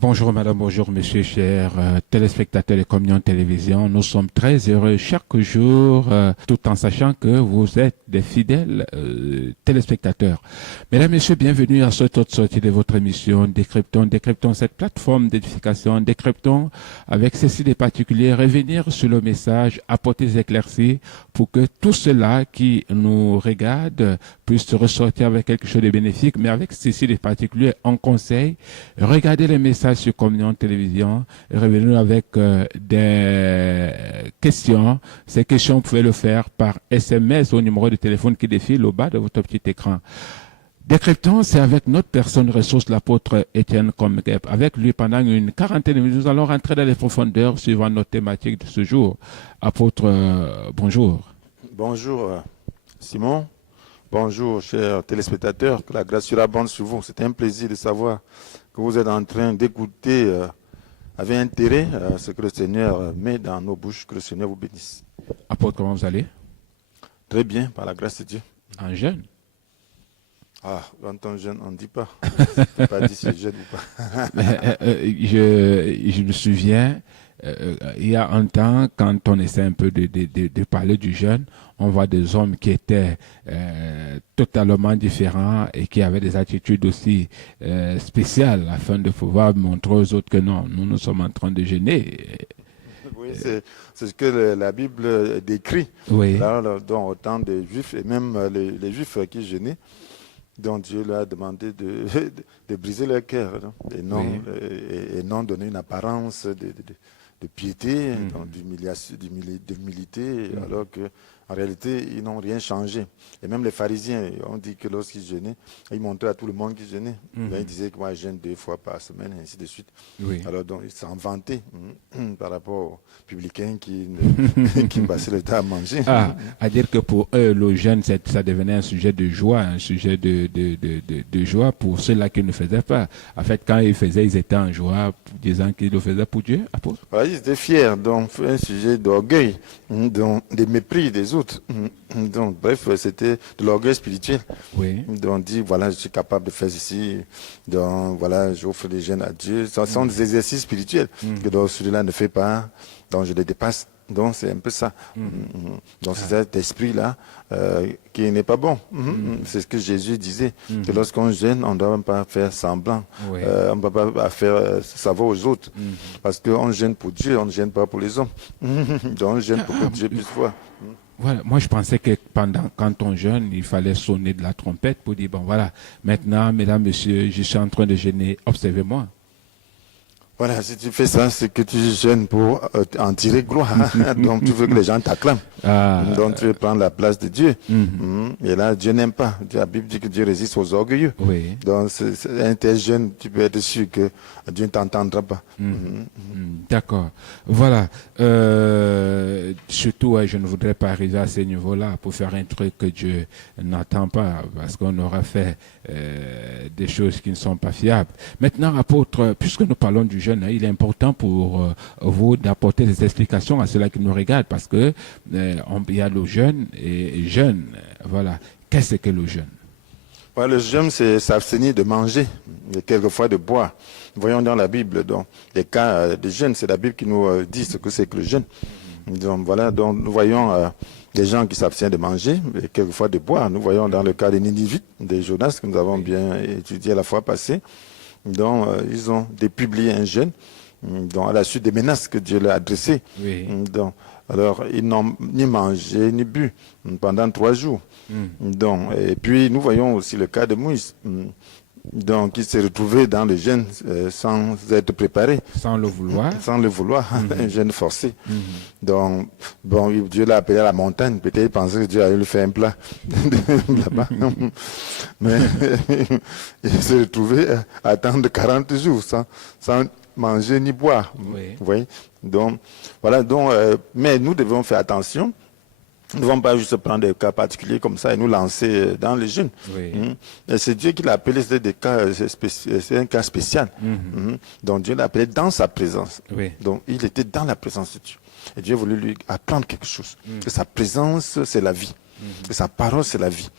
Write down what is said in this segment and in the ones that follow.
Bonjour madame, bonjour monsieur, chers téléspectateurs de Communion Télévision. Nous sommes très heureux chaque jour, tout en sachant que vous êtes des fidèles téléspectateurs. Mesdames, messieurs, bienvenue à cette autre sortie de votre émission Décryptons cette plateforme d'édification, décryptons avec ceci des particuliers, revenir sur le message, apporter des éclaircies pour que tout cela qui nous regarde puisse ressortir avec quelque chose de bénéfique, mais avec ceci des particuliers, on conseille, regardez les messages sur Communion Télévision, revenez avec des questions. Ces questions, vous pouvez le faire par SMS au numéro de téléphone qui défile au bas de votre petit écran. Décryptons, c'est avec notre personne ressource, l'apôtre Étienne Comgep. Avec lui, pendant une quarantaine de minutes, nous allons rentrer dans les profondeurs suivant notre thématique de ce jour. Apôtre, bonjour. Bonjour Simon, bonjour chers téléspectateurs, que la grâce surabonde sur vous. C'est un plaisir de savoir que vous êtes en train d'écouter avec intérêt ce que le Seigneur met dans nos bouches, que le Seigneur vous bénisse. Apôtre, comment vous allez? Très bien, par la grâce de Dieu. En jeûne? Ah, quand on jeûne, on ne dit pas. Je ne peux pas dire si je jeûne ou pas. Je me souviens, il y a un temps, quand on essaie un peu de parler du jeûne, on voit des hommes qui étaient totalement différents et qui avaient des attitudes aussi spéciales afin de pouvoir montrer aux autres que non, nous sommes en train de jeûner. Oui, c'est ce que la Bible décrit. Oui. Là, dans autant de Juifs, et même les Juifs qui jeûnaient, dont Dieu leur a demandé de briser leur cœur, et non donner une apparence de piété, d'humilité, alors que en réalité, ils n'ont rien changé. Et même les pharisiens, on dit que lorsqu'ils jeûnaient, ils montraient à tout le monde qu'ils jeûnaient. Ils disaient que moi, je jeûne 2 fois par semaine, et ainsi de suite. Oui. Alors, donc, ils s'en vantaient par rapport aux publicains qui passaient le temps à manger. Ah, à dire que pour eux, le jeûne, ça devenait un sujet de joie, un sujet de joie pour ceux-là qui ne faisaient pas. En fait, quand ils faisaient, ils étaient en joie, disant qu'ils le faisaient pour Dieu, apôtre. Voilà, ils étaient fiers, donc un sujet d'orgueil, donc des mépris des autres. Donc, bref, c'était de l'orgueil spirituel. Oui. Donc, on dit, voilà, je suis capable de faire ceci. Donc, voilà, j'offre des jeûnes à Dieu. Ce sont des exercices spirituels que donc, celui-là ne fait pas. Donc, je les dépasse. Donc, c'est un peu ça. Donc, c'est cet esprit-là qui n'est pas bon. C'est ce que Jésus disait. Que lorsqu'on jeûne, on ne doit pas faire semblant. Oui. On ne peut pas faire savoir aux autres. Parce qu'on jeûne pour Dieu, on ne jeûne pas pour les hommes. Donc, on jeûne pour que Dieu puisse voir. Voilà, moi je pensais que quand on jeûne, il fallait sonner de la trompette pour dire, bon voilà, maintenant, mesdames, messieurs, je suis en train de jeûner, observez-moi. Voilà, si tu fais ça, c'est que tu jeûnes pour en tirer gloire. Donc tu veux que les gens t'acclament. Donc tu veux prendre la place de Dieu. Et là, Dieu n'aime pas. La Bible dit que Dieu résiste aux orgueilleux. Oui. Donc un tel jeûne, tu peux être sûr que Dieu ne t'entendra pas. D'accord. Voilà. Surtout, je ne voudrais pas arriver à ce niveau-là pour faire un truc que Dieu n'entend pas, parce qu'on aura fait des choses qui ne sont pas fiables. Maintenant, apôtre, puisque nous parlons du jeûne, il est important pour vous d'apporter des explications à ceux-là qui nous regardent, parce que il y a le jeûne et jeûne. Voilà. Qu'est-ce que le jeûne? Voilà, le jeûne, c'est s'abstenir de manger et quelquefois de boire. Voyons dans la Bible, donc, les cas de jeûne, c'est la Bible qui nous dit ce que c'est que le jeûne. Donc, voilà, donc, nous voyons des gens qui s'abstiennent de manger et quelquefois de boire. Nous voyons dans le cas des Ninivites, des Jonas, que nous avons bien étudié la fois passée. Donc, ils ont publié un jeûne à la suite des menaces que Dieu leur a adressées. Oui. Donc, alors, ils n'ont ni mangé ni bu pendant 3 jours. Donc, et puis, nous voyons aussi le cas de Moïse. Donc, il s'est retrouvé dans le jeûne sans être préparé. Sans le vouloir. Sans le vouloir, un jeûne forcé. Donc, bon, Dieu l'a appelé à la montagne. Peut-être il pensait que Dieu allait lui faire un plat là-bas. Mais il s'est retrouvé à attendre 40 jours sans manger ni boire. Oui. Vous voyez? Donc, voilà. Donc, mais nous devons faire attention. Nous ne devons pas juste prendre des cas particuliers comme ça et nous lancer dans le jeûne. Oui. Et c'est Dieu qui l'a appelé, c'est un cas spécial. Donc Dieu l'a appelé dans sa présence. Oui. Donc il était dans la présence de Dieu. Et Dieu voulait lui apprendre quelque chose. Que sa présence, c'est la vie. Et sa parole, c'est la vie.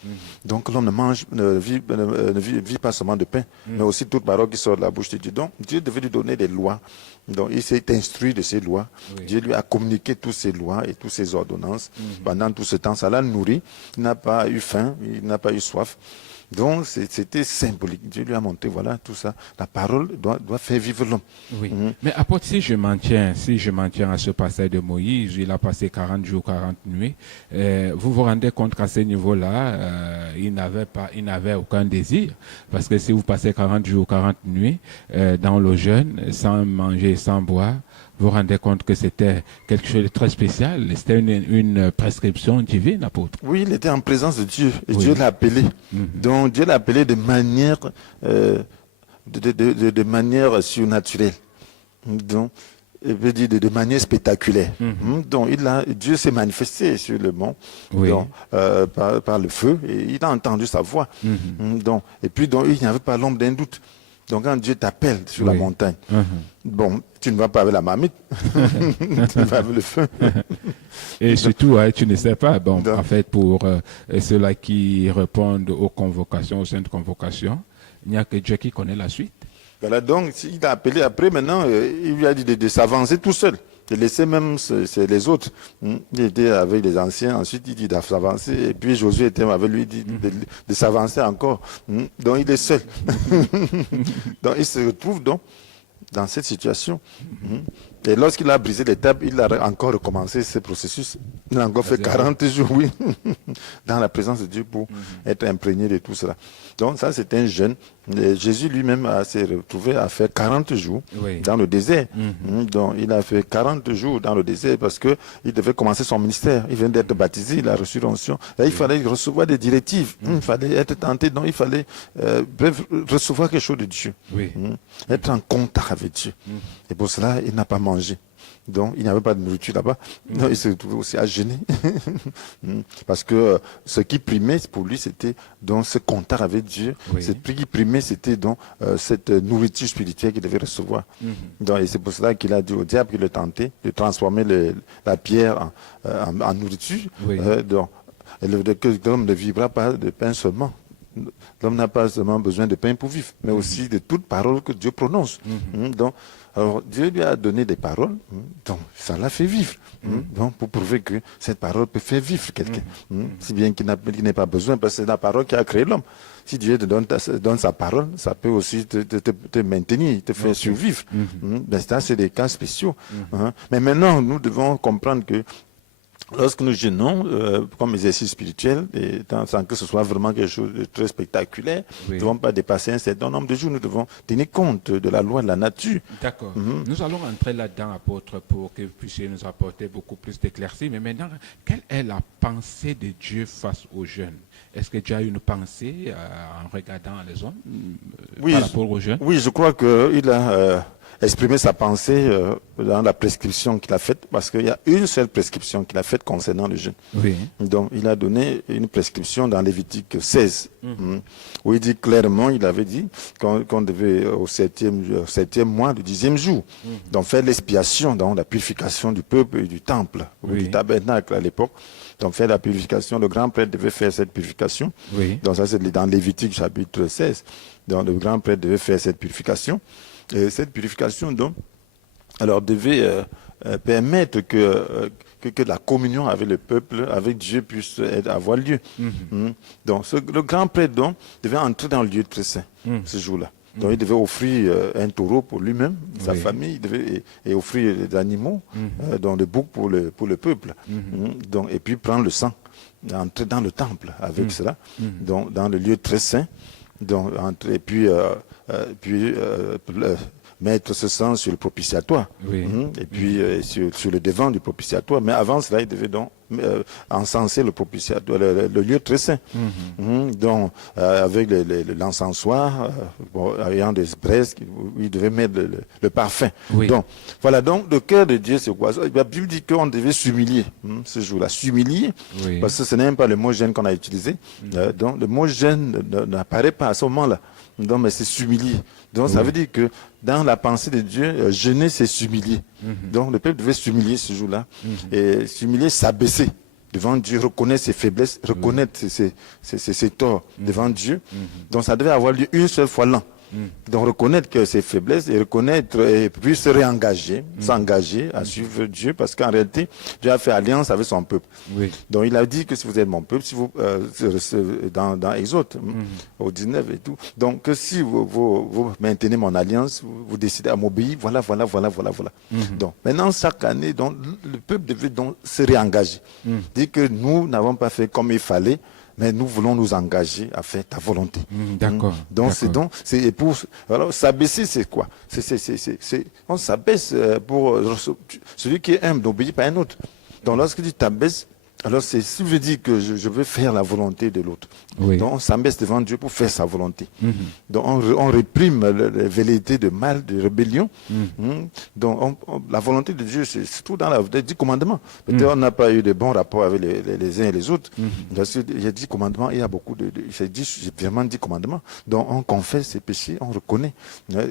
Donc l'homme ne vit pas seulement de pain, mais aussi toute parole qui sort de la bouche de Dieu. Donc Dieu devait lui donner des lois. Donc il s'est instruit de ces lois. Dieu lui a communiqué toutes ces lois et toutes ces ordonnances. Pendant tout ce temps, ça l'a nourri. Il n'a pas eu faim, il n'a pas eu soif. Donc c'était symbolique. Dieu lui a montré, voilà, tout ça. La parole doit faire vivre l'homme. Oui. Mais apôtre, si je m'en tiens à ce passage de Moïse, il a passé 40 jours, 40 nuits, vous vous rendez compte qu'à ce niveau-là, il n'avait aucun désir. Parce que si vous passez 40 jours, 40 nuits dans le jeûne, sans manger, sans boire, vous vous rendez compte que c'était quelque chose de très spécial. C'était une prescription divine, apôtre. Oui, il était en présence de Dieu et Oui. Dieu l'a appelé. Donc Dieu l'a appelé de manière, de manière surnaturelle. Donc, il veut dire de manière spectaculaire. Donc Dieu s'est manifesté sur le mont donc, par le feu et il a entendu sa voix. Donc, et puis donc, il n'y avait pas l'ombre d'un doute. Donc quand Dieu t'appelle sur la montagne, bon, tu ne vas pas avec la marmite, tu vas avec le feu. Et surtout, tu ne sais pas, bon, en fait, pour ceux-là qui répondent aux convocations, aux saintes convocations, il n'y a que Dieu qui connaît la suite. Voilà, donc il a appelé après, maintenant, il lui a dit de s'avancer tout seul, de laisser même les autres. Il était avec les anciens, ensuite il dit de s'avancer, et puis Josué était avec lui, il dit de s'avancer encore. Donc il est seul. Donc il se retrouve donc dans cette situation. Et lorsqu'il a brisé l'étape, il a encore recommencé ce processus. Il a encore fait 40 jours, oui, dans la présence de Dieu pour être imprégné de tout cela. Donc ça, c'est un jeûne. Et Jésus lui-même s'est retrouvé à faire 40 jours dans le désert. Donc il a fait 40 jours dans le désert parce qu'il devait commencer son ministère. Il vient d'être baptisé, il a reçu l'onction. Il fallait recevoir des directives. Il fallait être tenté, donc il fallait recevoir quelque chose de Dieu. Être en contact avec Dieu. Et pour cela, il n'a pas mangé. Donc, il n'y avait pas de nourriture là-bas. Donc, il se retrouvait aussi à jeûner. Parce que ce qui primait pour lui, c'était donc ce contact avec Dieu. Ce qui primait, c'était donc cette nourriture spirituelle qu'il devait recevoir. Donc, et c'est pour cela qu'il a dit au diable qu'il le tentait de transformer la pierre en nourriture. Donc, que l'homme ne vivra pas de pain seulement. L'homme n'a pas seulement besoin de pain pour vivre, mais aussi de toute parole que Dieu prononce. Donc, alors, Dieu lui a donné des paroles, donc ça l'a fait vivre. Donc, pour prouver que cette parole peut faire vivre quelqu'un. Si bien qu'il n'ait pas besoin, parce que c'est la parole qui a créé l'homme. Si Dieu te donne sa parole, ça peut aussi te maintenir, te faire survivre. Ben, ça, c'est des cas spéciaux. Mais maintenant, nous devons comprendre que lorsque nous jeûnons comme exercice spirituel, et sans que ce soit vraiment quelque chose de très spectaculaire, nous ne devons pas dépasser un certain nombre de jours, nous devons tenir compte de la loi de la nature. D'accord. Nous allons entrer là-dedans, apôtre, pour que vous puissiez nous apporter beaucoup plus d'éclaircies. Mais maintenant, quelle est la pensée de Dieu face aux jeunes? Est-ce que Dieu a une pensée en regardant les hommes par rapport aux jeunes? Oui, je crois qu'il a exprimer sa pensée dans la prescription qu'il a faite, parce qu'il y a une seule prescription qu'il a faite concernant le jeûne. Donc, il a donné une prescription dans Lévitique 16, où il dit clairement, il avait dit qu'on devait au septième mois, du 10e jour, donc faire l'expiation, donc la purification du peuple et du temple, ou du tabernacle à l'époque. Donc, faire la purification, le grand prêtre devait faire cette purification. Donc, ça, c'est dans Lévitique chapitre 16. Donc, le grand prêtre devait faire cette purification. Et cette purification, donc, alors devait permettre que la communion avec le peuple, avec Dieu, puisse avoir lieu. Donc, le grand prêtre, donc, devait entrer dans le lieu très saint ce jour-là. Donc, il devait offrir un taureau pour lui-même, sa famille, il devait et offrir des animaux, donc des boucs pour le peuple. Donc, et puis prendre le sang, entrer dans le temple avec cela, donc dans le lieu très saint. Donc, et puis mettre ce sang sur le propitiatoire, et puis sur le devant du propitiatoire. Mais avant cela, il devait donc encenser le propitiatoire, le lieu très saint. Donc, avec l'encensoir, ayant des braises, il devait mettre le parfum. Donc, voilà, donc le cœur de Dieu, c'est quoi? La Bible dit qu'on devait s'humilier ce jour-là. S'humilier, parce que ce n'est même pas le mot gêne qu'on a utilisé. Donc, le mot gêne n'apparaît pas à ce moment-là. Donc, mais c'est s'humilier. Donc, ça veut dire que dans la pensée de Dieu, jeûner, c'est s'humilier. Donc, le peuple devait s'humilier ce jour-là. Et s'humilier, s'abaisser. devant Dieu, reconnaître ses faiblesses, reconnaître ses torts devant Dieu. Donc ça devait avoir lieu une seule fois l'an. Donc reconnaître que ses faiblesses et reconnaître et puis se réengager, s'engager à suivre Dieu, parce qu'en réalité Dieu a fait alliance avec son peuple. Donc il a dit que si vous êtes mon peuple, si vous dans Exode au 19 et tout, donc que si vous maintenez mon alliance, vous décidez à m'obéir, voilà. Donc maintenant chaque année, donc le peuple devait donc se réengager, dire que nous n'avons pas fait comme il fallait, mais nous voulons nous engager à faire ta volonté. D'accord. Donc c'est pour alors s'abaisser, c'est quoi? On s'abaisse pour celui qui est humble n'obéit pas à un autre. Donc lorsque tu t'abaisses, alors si je veux dire que je veux faire la volonté de l'autre. Donc on s'abaisse devant Dieu pour faire sa volonté. Donc on réprime les velléités de mal, de rébellion. Donc la volonté de Dieu, c'est tout dans les 10 commandements. Peut-être on n'a pas eu de bons rapports avec les uns et les autres. Parce qu'il y a 10 commandements, il y a beaucoup j'ai vraiment 10 commandements. Donc on confesse ses péchés, on reconnaît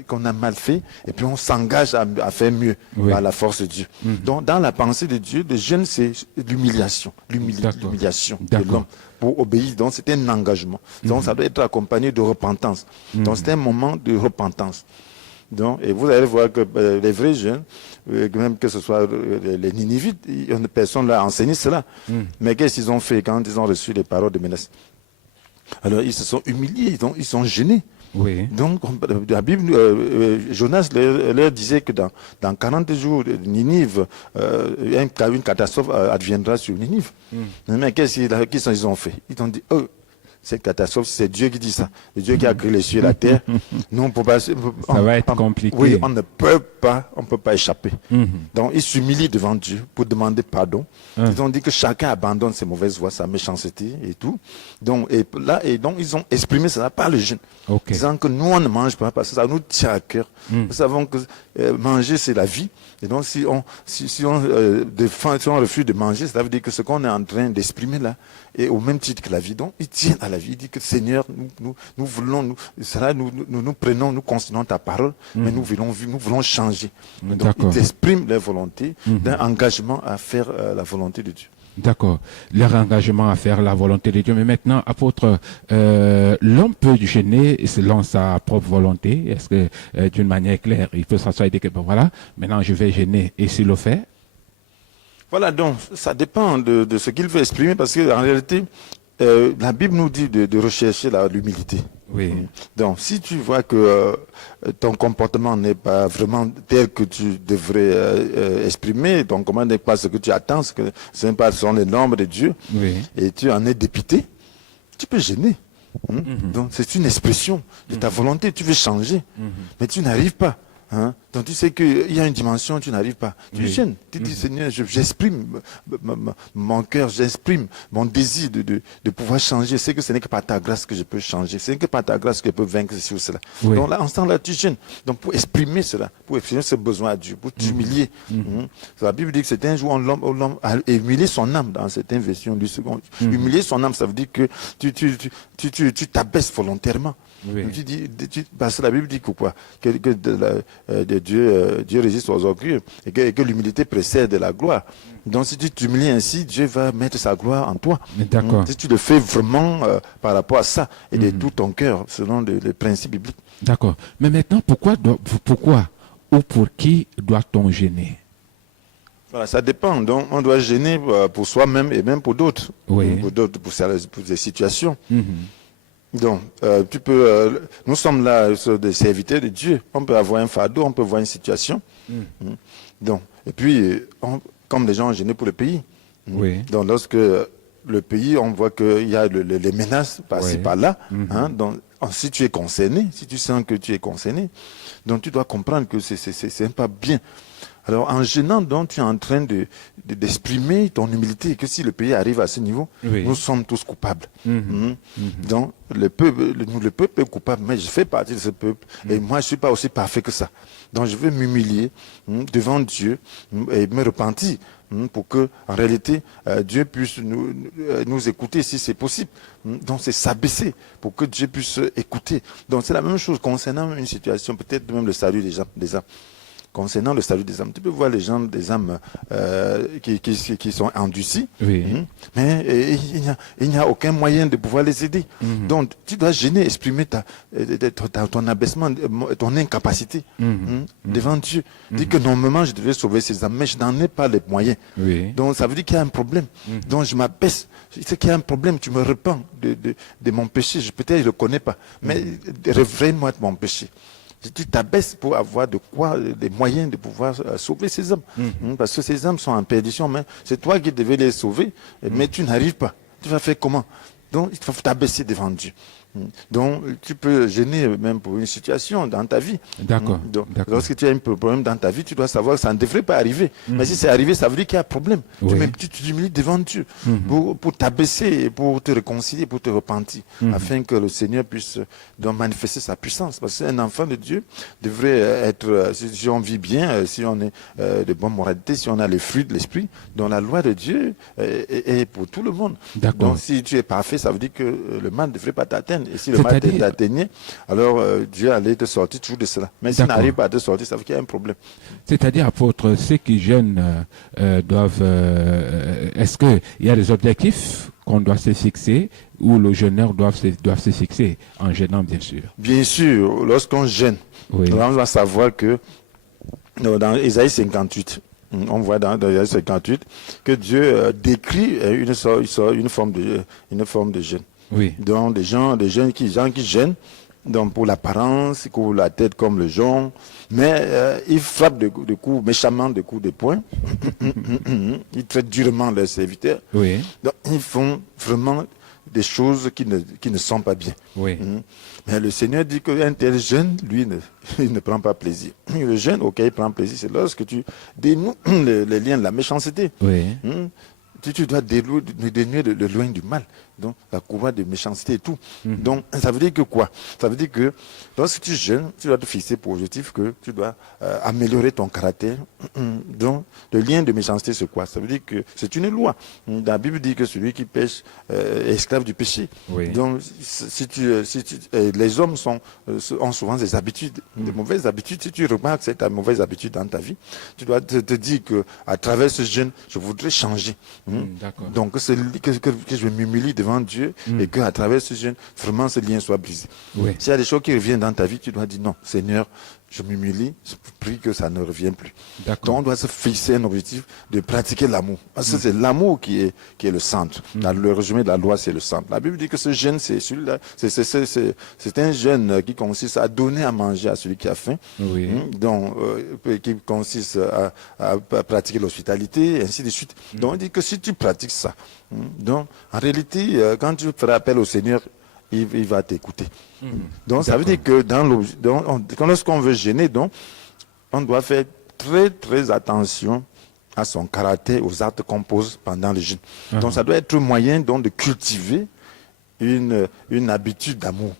qu'on a mal fait, et puis on s'engage à faire mieux par la force de Dieu. Donc dans la pensée de Dieu, le jeûne, c'est l'humiliation. L'humiliation de l'homme pour obéir. Donc c'est un engagement. Donc ça doit être accompagné de repentance. Donc c'est un moment de repentance. Donc, et vous allez voir que les vrais jeunes, même que ce soit les Ninivites, personne ne leur a enseigné cela. Mais qu'est-ce qu'ils ont fait quand ils ont reçu les paroles de menace? Alors ils se sont humiliés, ils sont gênés. Donc, la Bible, Jonas leur disait que dans 40 jours, Ninive, une catastrophe adviendra sur Ninive. Mais qu'est-ce qu'ils ont fait? Ils ont dit, cette catastrophe, c'est Dieu qui dit ça. C'est Dieu qui a créé les cieux et la terre. Nous, on peut pas, ça va être compliqué. Oui, on ne peut pas échapper. Donc, ils s'humilient devant Dieu pour demander pardon. Ils ont dit que chacun abandonne ses mauvaises voies, sa méchanceté et tout. Donc, donc ils ont exprimé cela par le jeûne. Disant que nous, on ne mange pas parce que ça nous tient à cœur. Nous savons que manger, c'est la vie. Et donc, si on refuse de manger, ça veut dire que ce qu'on est en train d'exprimer là est au même titre que la vie. Donc, ils tiennent à la vie. Ils disent que Seigneur, nous voulons, nous prenons, nous considérons ta parole, mais nous voulons changer. Donc, ils expriment leur volonté d'un engagement à faire la volonté de Dieu. D'accord. Leur engagement à faire la volonté de Dieu. Mais maintenant, apôtre, l'homme peut jeûner selon sa propre volonté. Est-ce que d'une manière claire, il peut s'asseoir et dire que ben voilà, maintenant je vais jeûner, et s'il le fait? Voilà, donc ça dépend de ce qu'il veut exprimer, parce qu'en réalité, la Bible nous dit de rechercher l'humilité. Donc, si tu vois que ton comportement n'est pas vraiment tel que tu devrais exprimer, ton comportement n'est pas ce que tu attends, ce n'est pas selon les normes de Dieu, et tu en es dépité, tu peux gêner. Donc, c'est une expression de ta volonté, tu veux changer, mais tu n'arrives pas. Donc tu sais qu'il y a une dimension, tu n'arrives pas. Tu gênes. Tu dis, Seigneur, j'exprime mon cœur, j'exprime mon désir de pouvoir changer. Je sais que ce n'est que par ta grâce que je peux changer. Ce n'est que par ta grâce que je peux vaincre ceci ou cela. Donc là, en ce temps-là, tu gênes. Donc pour exprimer cela, pour exprimer ce besoin à Dieu, pour t'humilier. La Bible dit que c'est un jour l'homme a humilié son âme dans certaines versions du second. Humilier son âme, ça veut dire que tu t'abaisses volontairement. Tu dis, parce que la Bible dit que quoi? Que Dieu résiste aux orgueilleux et que l'humilité précède la gloire. Donc si tu t'humilies ainsi, Dieu va mettre sa gloire en toi. Si tu le fais vraiment par rapport à ça et de tout ton cœur, selon les principes bibliques. D'accord. Mais maintenant, pourquoi ou pour qui doit-on gêner? Voilà, ça dépend. Donc on doit gêner pour soi-même et même pour d'autres. Pour des situations. Donc, nous sommes là sur des serviteurs de Dieu. On peut avoir un fardeau, on peut voir une situation. Donc, et puis, comme les gens ont gêné pour le pays. Donc, lorsque le pays, on voit qu'il y a les menaces par-ci, par-là. Donc, si tu es concerné, si tu sens que tu es concerné, donc tu dois comprendre que c'est pas bien. Alors, en gênant, donc, tu es en train d'exprimer ton humilité, et que si le pays arrive à ce niveau, nous sommes tous coupables. Donc, le peuple est coupable, mais je fais partie de ce peuple, et moi, je ne suis pas aussi parfait que ça. Donc, je veux m'humilier devant Dieu et me repentir pour que, en réalité, Dieu puisse nous écouter si c'est possible. Donc, c'est s'abaisser pour que Dieu puisse écouter. Donc, c'est la même chose concernant une situation, peut-être même le salut des gens. concernant le salut des âmes. Tu peux voir les gens, des âmes qui sont endurcies, Oui. mais il n'y a aucun moyen de pouvoir les aider. Donc, tu dois gêner, exprimer ton abaissement, ton incapacité devant Dieu. Dis que normalement, je devais sauver ces âmes, mais je n'en ai pas les moyens. Oui. Donc, ça veut dire qu'il y a un problème. Donc, je m'abaisse. Je sais qu'il y a un problème, tu me repens de mon péché. Peut-être je ne le connais pas, mais réveille-moi de mon péché. Tu t'abaisses pour avoir les moyens de pouvoir sauver ces hommes. Parce que ces hommes sont en perdition, mais c'est toi qui devais les sauver, mais tu n'arrives pas. Tu vas faire comment? Donc, il faut t'abaisser devant Dieu. Donc, tu peux gêner même pour une situation dans ta vie. D'accord. Donc, lorsque tu as un problème dans ta vie, tu dois savoir que ça ne devrait pas arriver. Mais si c'est arrivé, ça veut dire qu'il y a un problème. Oui. Tu t'humilies devant Dieu pour t'abaisser et pour te réconcilier, pour te repentir, afin que le Seigneur puisse donc manifester sa puissance. Parce qu'un enfant de Dieu devrait être, si on vit bien, si on est de bonne moralité, si on a les fruits de l'esprit, dont la loi de Dieu est pour tout le monde. D'accord. Donc, si tu es parfait, ça veut dire que le mal ne devrait pas t'atteindre. Et si le mal t'atteignait, alors Dieu allait te sortir toujours de cela. Mais s'il n'arrive pas à te sortir, ça veut dire qu'il y a un problème. C'est-à-dire, apôtre, ceux qui jeûnent doivent... est-ce qu'il y a des objectifs qu'on doit se fixer ou le jeûneur doit se fixer en jeûnant, bien sûr? Bien sûr, lorsqu'on jeûne, on doit savoir que dans Ésaïe 58, on voit dans Ésaïe 58 que Dieu décrit une forme de jeûne. Oui. Donc des gens qui jeûnent, donc pour l'apparence, ils couvrent la tête comme le jonc, mais ils frappent de coups méchamment, de coups de poing. Ils traitent durement leurs serviteurs. Oui. Donc ils font vraiment des choses qui ne sont pas bien. Oui. Mais le Seigneur dit qu'un tel jeûne, lui, il ne prend pas plaisir. Le jeûne auquel il prend plaisir, c'est lorsque tu dénoues les liens de la méchanceté. Oui. Tu dois dénuer le loin du mal, donc la courroie de méchanceté et tout. Donc, ça veut dire que quoi? Ça veut dire que lorsque tu jeûnes, tu dois te fixer pour objectif que tu dois améliorer ton caractère. Donc, le lien de méchanceté, c'est quoi? Ça veut dire que c'est une loi. La Bible dit que celui qui pêche est esclave du péché. Oui. Donc, les hommes ont souvent des habitudes, des mauvaises habitudes. Si tu remarques cette mauvaise habitude dans ta vie, tu dois te dire que à travers ce jeûne, je voudrais changer. Donc, que je m'humilie devant Dieu et qu'à travers ce jeûne, vraiment ce lien soit brisé. Oui. S'il y a des choses qui reviennent dans ta vie, tu dois dire non, Seigneur, je m'humilie, je prie que ça ne revienne plus. Donc, on doit se fixer un objectif de pratiquer l'amour. Parce que c'est l'amour qui est le centre. Le résumé de la loi, c'est le centre. La Bible dit que ce jeûne, c'est celui-là, c'est un jeûne qui consiste à donner à manger à celui qui a faim. Oui. Donc, qui consiste à pratiquer l'hospitalité, et ainsi de suite. Donc, on dit que si tu pratiques ça, donc, en réalité, quand tu feras appel au Seigneur, il va t'écouter. Donc, ça veut dire que lorsqu'on veut jeûner, donc, on doit faire très, très attention à son caractère, aux actes qu'on pose pendant le jeûne. Donc, ça doit être un moyen donc, de cultiver une habitude d'amour.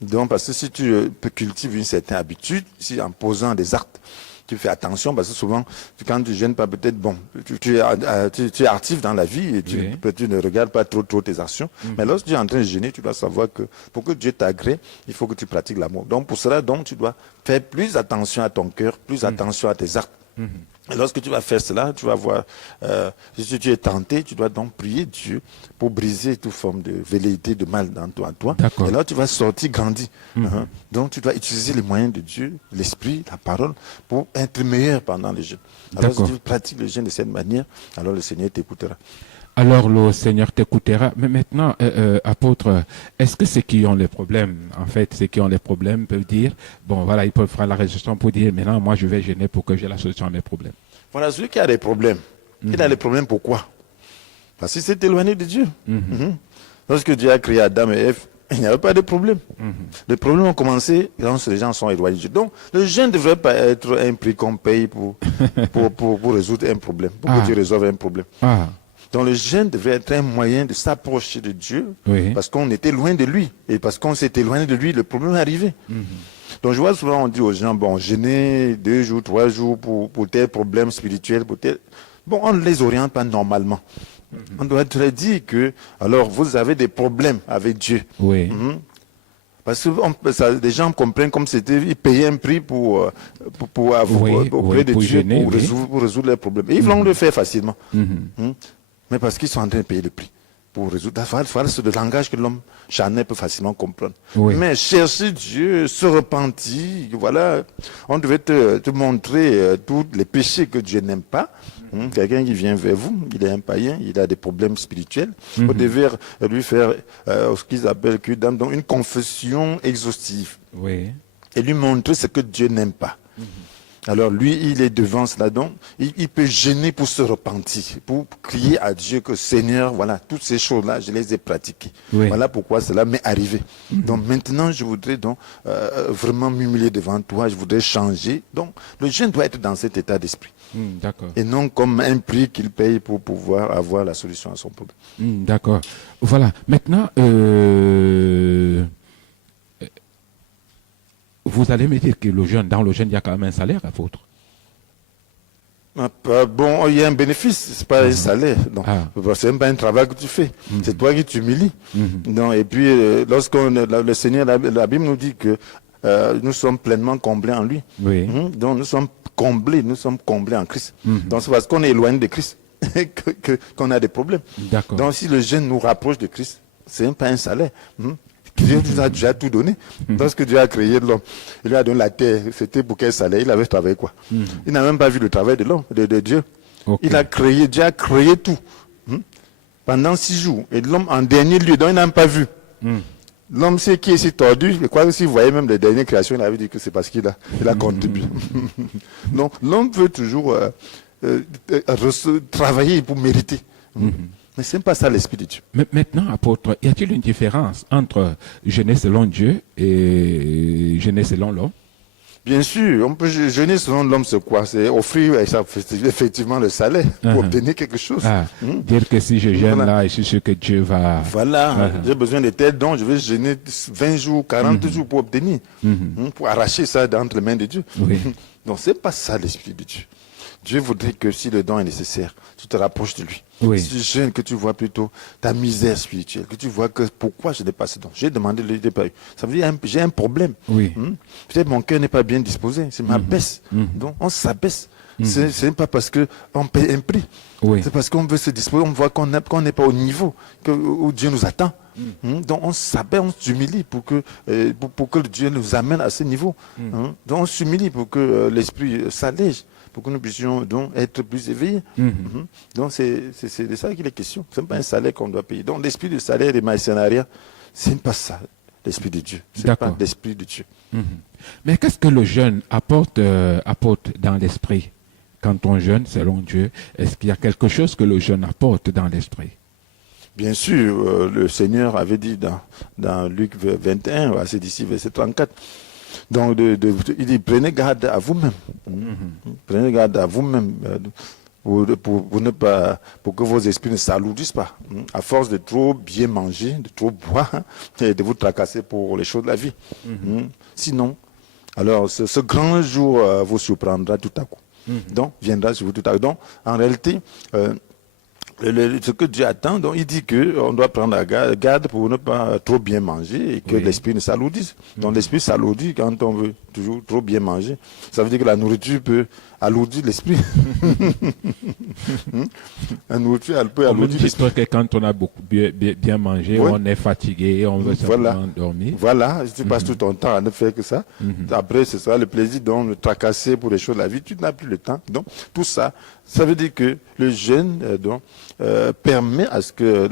Donc, parce que si tu cultives une certaine habitude, si en posant des actes, tu fais attention, parce que souvent, quand tu jeûnes pas, peut-être, bon, tu es actif dans la vie et tu ne regardes pas trop tes actions. Mais lorsque tu es en train de jeûner, tu dois savoir que pour que Dieu t'agrée, il faut que tu pratiques l'amour. Donc, pour cela, tu dois faire plus attention à ton cœur, plus attention à tes actes. Et lorsque tu vas faire cela, tu vas voir, si tu es tenté, tu dois donc prier Dieu pour briser toute forme de velléité, de mal dans toi. Et là, tu vas sortir grandi. Donc, tu dois utiliser les moyens de Dieu, l'esprit, la parole, pour être meilleur pendant le jeûne. Alors, si tu pratiques le jeûne de cette manière, alors le Seigneur t'écoutera. Alors le Seigneur t'écoutera. Mais maintenant, apôtre, est-ce que ceux qui ont les problèmes, en fait, ceux qui ont les problèmes peuvent dire, bon voilà, ils peuvent faire la résistance pour dire, maintenant moi je vais jeûner pour que j'ai la solution à mes problèmes? Voilà, celui qui a des problèmes. Il a des problèmes pourquoi? Parce qu'il s'est éloigné de Dieu. Lorsque Dieu a créé Adam et Ève, il n'y avait pas de problème. Les problèmes ont commencé lorsque les gens sont éloignés de Dieu. Donc, le jeûne ne devrait pas être un prix qu'on paye pour résoudre un problème, pour que Dieu résolve un problème. Donc le jeûne devrait être un moyen de s'approcher de Dieu, parce qu'on était loin de lui. Et parce qu'on s'est éloigné de lui, le problème est arrivé. Donc je vois souvent, on dit aux gens, bon, jeûner 2 jours, 3 jours pour tel problème spirituel, bon, on ne les oriente pas normalement. On doit te dire que, alors, vous avez des problèmes avec Dieu. Parce que les gens comprennent comme c'était, ils payaient un prix pour auprès de pour Dieu, gêner, pour résoudre leurs problèmes. Et ils vont le faire facilement. Mhm. Mais parce qu'ils sont en train de payer le prix pour résoudre. Voilà, c'est le langage que l'homme charnel peut facilement comprendre. Oui. Mais chercher Dieu, se repentir, voilà, on devait te montrer tous les péchés que Dieu n'aime pas. Quelqu'un qui vient vers vous, il est un païen, il a des problèmes spirituels. Vous devez lui faire ce qu'ils appellent donc une confession exhaustive. Oui. Et lui montrer ce que Dieu n'aime pas. Alors lui, il est devant cela, donc il peut gêner pour se repentir, pour crier à Dieu que Seigneur, voilà, toutes ces choses-là, je les ai pratiquées. Oui. Voilà pourquoi cela m'est arrivé. Donc maintenant, je voudrais donc vraiment m'humilier devant toi, je voudrais changer. Donc le jeune doit être dans cet état d'esprit. D'accord. Et non comme un prix qu'il paye pour pouvoir avoir la solution à son problème. D'accord. Voilà. Maintenant, vous allez me dire que dans le jeune, il y a quand même un salaire à votre. Bon, il y a un bénéfice, c'est pas un salaire. C'est même pas un travail que tu fais. C'est toi qui t'humilies. Non, et puis, le Seigneur, la Bible nous dit que nous sommes pleinement comblés en lui. Oui. Donc nous sommes comblés en Christ. Donc c'est parce qu'on est éloigné de Christ qu'on a des problèmes. D'accord. Donc si le jeune nous rapproche de Christ, c'est même pas un salaire. Dieu nous a déjà tout donné. Lorsque Dieu a créé l'homme, il lui a donné la terre. C'était pour quel salaire? Il avait travaillé quoi? Il n'a même pas vu le travail de l'homme, de Dieu. Okay. Dieu a créé tout. Pendant 6 jours. Et l'homme en dernier lieu, donc il n'a même pas vu. L'homme, c'est qui est si tordu, je crois que si vous voyez même les dernières créations, il avait dit que c'est parce qu'il a contribué. Donc l'homme veut toujours travailler pour mériter. Mais ce n'est pas ça l'esprit de Dieu. Mais maintenant, apôtre, y a-t-il une différence entre jeûner selon Dieu et jeûner selon l'homme? Bien sûr, on peut jeûner selon l'homme, c'est quoi? C'est offrir effectivement le salaire pour obtenir quelque chose. Dire que si je jeûne là, et c'est ce que Dieu va... Voilà, j'ai besoin de tel don, je vais jeûner 20 jours, 40 jours pour obtenir, pour arracher ça d'entre les mains de Dieu. Oui. Donc, ce n'est pas ça l'esprit de Dieu. Dieu voudrait que si le don est nécessaire, tu te rapproches de lui. Oui. Si tu jeûnes, que tu vois plutôt ta misère spirituelle, que tu vois que pourquoi je n'ai pas ce don. J'ai demandé, je l'ai pas eu. Ça veut dire que j'ai un problème. Oui. Peut-être mon cœur n'est pas bien disposé, c'est ma baisse. Donc on s'abaisse. Ce n'est pas parce qu'on paye un prix. Oui. C'est parce qu'on veut se disposer, on voit qu'on n'est pas au niveau où Dieu nous attend. Donc on s'abaisse, on s'humilie pour que Dieu nous amène à ce niveau. Donc on s'humilie pour que l'esprit s'allège, pour que nous puissions donc être plus éveillés. Donc c'est de ça qu'il est question. Ce n'est pas un salaire qu'on doit payer. Donc l'esprit du salaire et mercenariat, ce n'est pas ça, l'esprit de Dieu. Ce n'est pas l'esprit de Dieu. Mais qu'est-ce que le jeûne apporte dans l'esprit? Quand on jeûne selon Dieu, est-ce qu'il y a quelque chose que le jeûne apporte dans l'esprit? Bien sûr, le Seigneur avait dit dans Luc 21, à ses disciples, verset 34, donc il dit, prenez garde à vous-même. Prenez garde à vous-même pour que vos esprits ne s'alourdissent pas. À force de trop bien manger, de trop boire, et de vous tracasser pour les choses de la vie. Sinon, alors ce grand jour vous surprendra tout à coup. Donc, viendra sur vous tout à coup. Donc, en réalité, ce que Dieu attend, donc il dit qu'on doit prendre garde pour ne pas trop bien manger et que l'esprit ne s'alourdisse. Donc l'esprit s'alourdit quand on veut toujours trop bien manger. Ça veut dire que la nourriture peut alourdir l'esprit. La nourriture, elle peut alourdir l'esprit. Que quand on a beaucoup bien mangé, on est fatigué, on veut simplement dormir. Voilà, si tu passes tout ton temps à ne faire que ça, après ce sera le plaisir de me tracasser pour les choses de la vie, tu n'as plus le temps. Donc tout ça, ça veut dire que le jeûne permet à ce que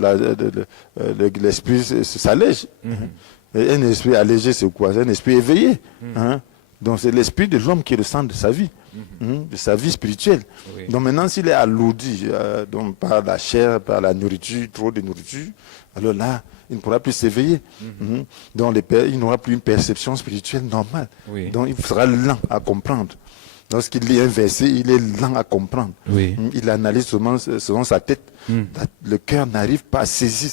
l'esprit s'allège. Et un esprit allégé, c'est quoi? C'est un esprit éveillé. Donc c'est l'esprit de l'homme qui est le centre de sa vie, de sa vie spirituelle. Oui. Donc maintenant, s'il est alourdi donc par la chair, par la nourriture, trop de nourriture, alors là, il ne pourra plus s'éveiller. Donc il n'aura plus une perception spirituelle normale. Oui. Donc il sera lent à comprendre. Lorsqu'il lit un verset, il est lent à comprendre. Oui. Il analyse selon sa tête. Le cœur n'arrive pas à saisir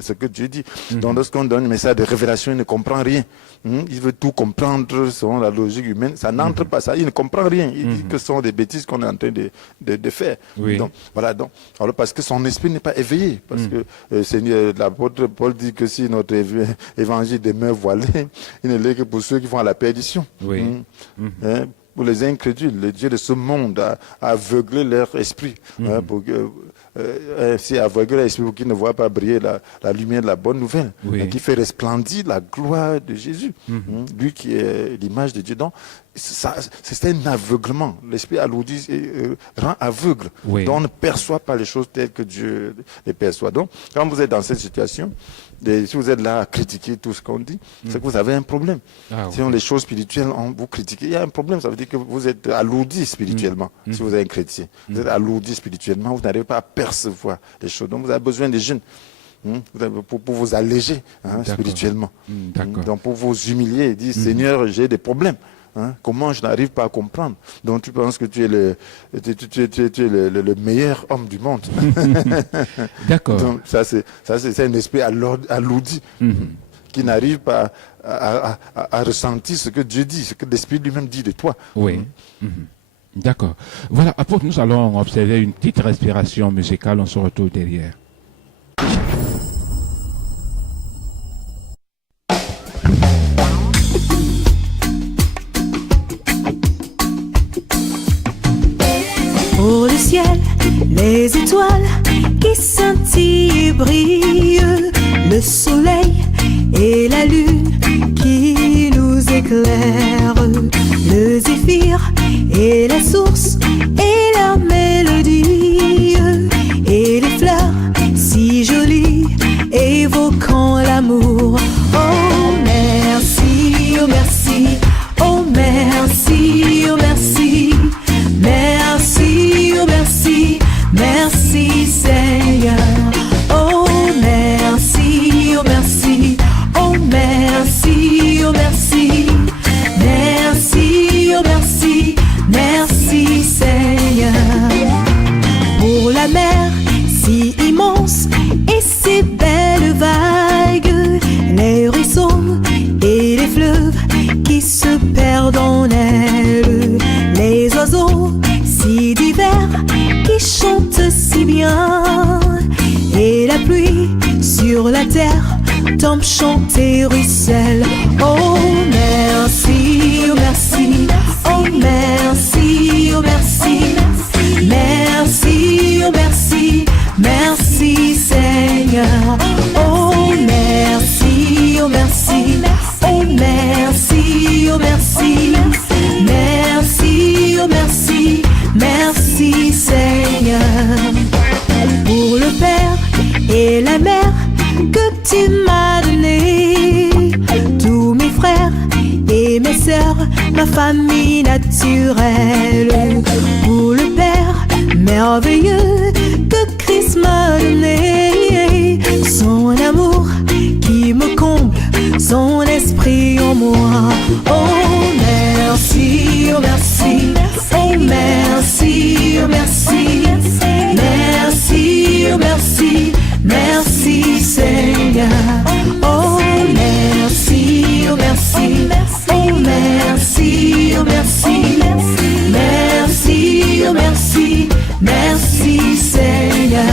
ce que Dieu dit. Donc lorsqu'on donne un message de révélation, il ne comprend rien. Il veut tout comprendre selon la logique humaine. Ça n'entre pas, ça. Il ne comprend rien. Il dit que ce sont des bêtises qu'on est en train de faire. Oui. Donc, voilà. Donc, alors parce que son esprit n'est pas éveillé. Parce que Seigneur, l'apôtre Paul dit que si notre évangile demeure voilé, il ne l'est que pour ceux qui vont à la perdition. Oui. Hein, pour les incrédules, le Dieu de ce monde a aveuglé leur esprit. Pour que, c'est aveuglé leur esprit pour qu'ils ne voient pas briller la lumière de la bonne nouvelle, qui fait resplendir la gloire de Jésus. Lui qui est l'image de Dieu. Donc, c'est un aveuglement. L'esprit alourdi rend aveugle. Donc, on ne perçoit pas les choses telles que Dieu les perçoit. Donc, quand vous êtes dans cette situation, si vous êtes là à critiquer tout ce qu'on dit, c'est que vous avez un problème. Si on les choses spirituelles, vous critiquez, il y a un problème. Ça veut dire que vous êtes alourdi spirituellement. Si vous êtes un chrétien, vous êtes alourdi spirituellement, vous n'arrivez pas à percevoir les choses. Donc vous avez besoin des jeunes pour vous alléger spirituellement. Donc pour vous humilier et dire, Seigneur, j'ai des problèmes. Comment je n'arrive pas à comprendre? Donc tu penses que tu es le meilleur homme du monde. D'accord. Donc ça c'est un esprit alourdi qui n'arrive pas à ressentir ce que Dieu dit, ce que l'esprit lui-même dit de toi. Oui. D'accord. Voilà, apôtre, nous allons observer une petite respiration musicale, on se retrouve derrière. Pour le ciel, les étoiles qui scintillent et brillent, le soleil et la lune qui nous éclairent, le zéphyr et la source et la mélodie, et les fleurs si jolies évoquant l'amour. Oh merci, oh merci, oh merci, oh merci. Merci, oh merci, merci Seigneur. Oh merci, oh merci, oh merci, oh merci. Merci, oh merci, merci Seigneur. Pour la mer si immense et ses belles vagues, les ruisseaux et les fleuves qui se perdent en elle, les oiseaux si divers qui chantent si bien, et la pluie sur la terre tombe, chante et ruisselle. Oh merci, oh merci, oh merci, oh merci. Merci, oh merci, merci Seigneur. Oh merci, oh merci, oh merci, oh merci. Merci, oh merci, merci Seigneur. Pour le Père et la Mère que tu m'as donné, tous mes frères et mes sœurs, ma famille naturelle. Pour le Père merveilleux que Christ m'a donné, son amour qui me comble, son esprit en moi. Oh merci, oh merci, oh merci, oh merci. Merci, oh merci, merci Seigneur. Oh merci, oh merci, oh merci, oh merci. Merci, oh merci, merci Seigneur.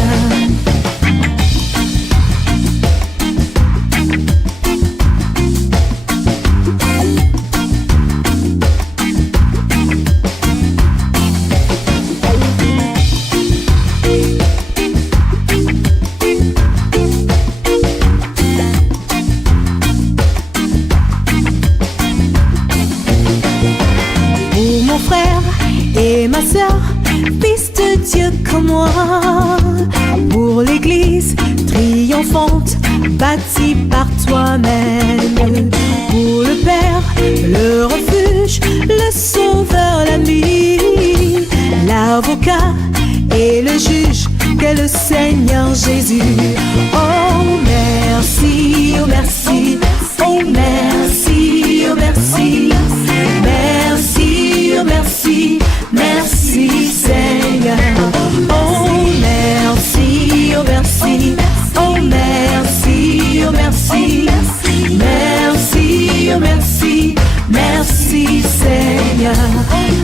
Fils de Dieu comme moi, pour l'église triomphante bâtie par toi-même, pour le Père, le refuge, le sauveur, l'ami, l'avocat et le juge qu'est le Seigneur Jésus. Oh merci, oh merci, oh merci, oh merci. Merci, oh merci. merci, merci Seigneur. Oh merci, oh merci, oh merci, oh merci, merci, oh merci, merci Seigneur.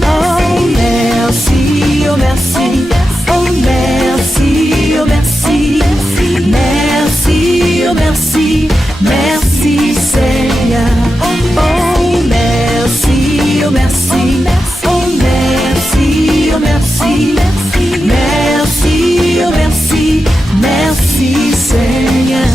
Oh merci, oh merci, oh merci, oh merci, merci, oh merci, merci Seigneur. Oh merci, oh merci, oh merci, oh merci, merci, oh merci, merci Seigneur.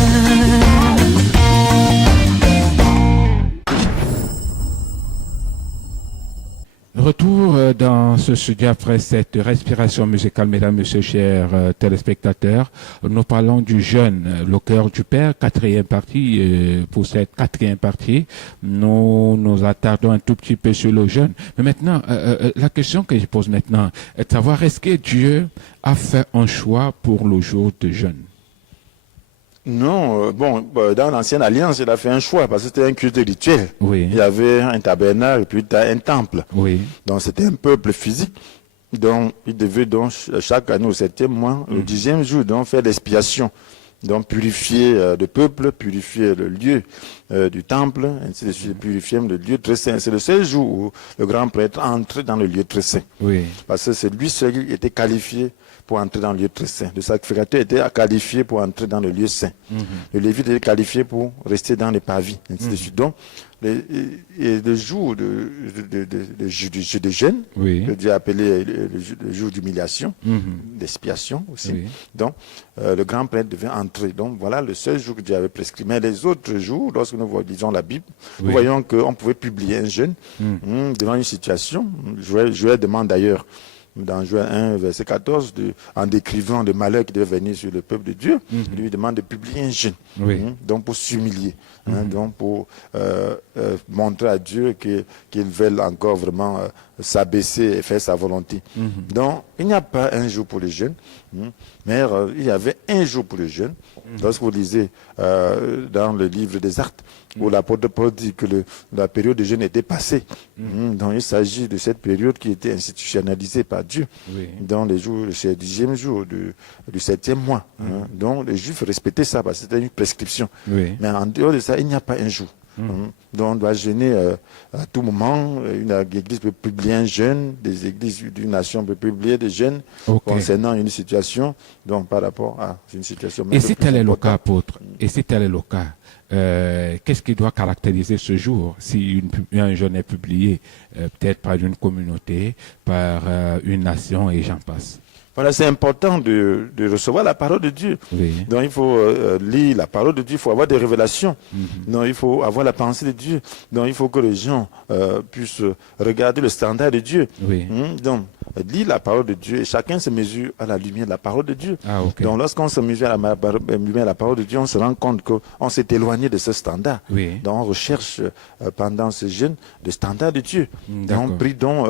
Retour dans ce studio après cette respiration musicale, mesdames, messieurs, chers téléspectateurs. Nous parlons du jeûne, le cœur du Père, quatrième partie. Pour cette quatrième partie, nous nous attardons un tout petit peu sur le jeûne. Mais maintenant, la question que je pose maintenant est de savoir, est-ce que Dieu a fait un choix pour le jour de jeûne? Non, dans l'Ancienne Alliance, il a fait un choix parce que c'était un culte rituel. Oui. Il y avait un tabernacle et puis un temple. Oui. Donc c'était un peuple physique. Donc il devait donc chaque année au 7e mois, le 10e jour, donc faire l'expiation. Donc purifier le peuple, purifier le lieu du temple, ainsi de suite, purifier le lieu très saint. C'est le seul jour où le grand prêtre entrait dans le lieu très saint. Oui. Parce que c'est lui seul qui était qualifié pour entrer dans le lieu très saint. Le sacrificateur était qualifié pour entrer dans le lieu saint. Le lévite était qualifié pour rester dans les parvis, ainsi de suite. Donc, le jour de jeûne, Oui. que Dieu a appelé le jour d'humiliation, d'expiation aussi. Oui. Donc, le grand prêtre devait entrer. Donc, voilà le seul jour que Dieu avait prescrit. Mais les autres jours, lorsque nous lisons la Bible, nous voyons qu'on pouvait publier un jeûne devant une situation. Joël demande d'ailleurs, dans Joël 1, verset 14, en décrivant le malheur qui devait venir sur le peuple de Dieu, il lui demande de publier un jeûne, donc pour s'humilier, donc pour montrer à Dieu qu'il veut encore vraiment s'abaisser et faire sa volonté. Donc, il n'y a pas un jour pour le jeûne, mais il y avait un jour pour le jeûne. Lorsque vous lisez dans le livre des Actes, où l'apôtre Paul dit que la période de jeûne était passée. Donc il s'agit de cette période qui était institutionnalisée par Dieu. Dans les jours, c'est le 10e jour du 7e mois. Donc les Juifs respectaient ça parce que c'était une prescription. Mais en dehors de ça, il n'y a pas un jour. Donc on doit jeûner à tout moment. Une église peut publier un jeûne, des églises d'une nation peuvent publier des jeûnes concernant une situation, donc par rapport à une situation. Et si tel est le cas, apôtre, et si tel est le cas, qu'est-ce qui doit caractériser ce jour si un jeûne est publié, peut-être par une communauté, par une nation et j'en passe? Voilà, c'est important de recevoir la parole de Dieu. Donc il faut lire la parole de Dieu, il faut avoir des révélations. Donc il faut avoir la pensée de Dieu. Donc il faut que les gens puissent regarder le standard de Dieu. Donc lire la parole de Dieu et chacun se mesure à la lumière de la parole de Dieu. Donc lorsqu'on se mesure à la lumière de la parole de Dieu, on se rend compte qu'on s'est éloigné de ce standard. Donc on recherche pendant ce jeûne le standard de Dieu. Et on prie donc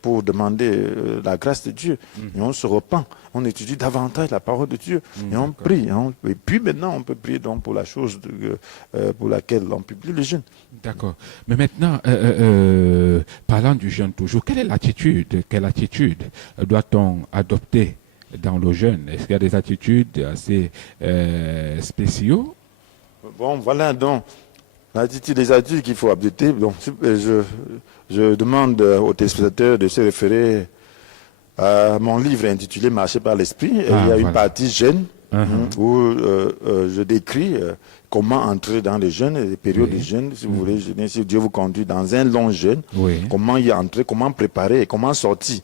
pour demander la grâce de Dieu. Et on se repent, on étudie davantage la parole de Dieu et on prie. Et puis maintenant, on peut prier donc pour la chose pour laquelle on publie le jeûne. D'accord. Mais maintenant, parlant du jeûne toujours, quelle attitude doit-on adopter dans le jeûne? Est-ce qu'il y a des attitudes assez spéciaux? Bon, voilà donc les attitudes qu'il faut adopter. Donc, je demande aux téléspectateurs de se référer mon livre intitulé Marcher par l'Esprit. Il y a une partie jeûne où je décris comment entrer dans les jeûnes et les périodes de jeûne. Si vous voulez jeûner, si Dieu vous conduit dans un long jeûne, comment y entrer, comment préparer et comment sortir.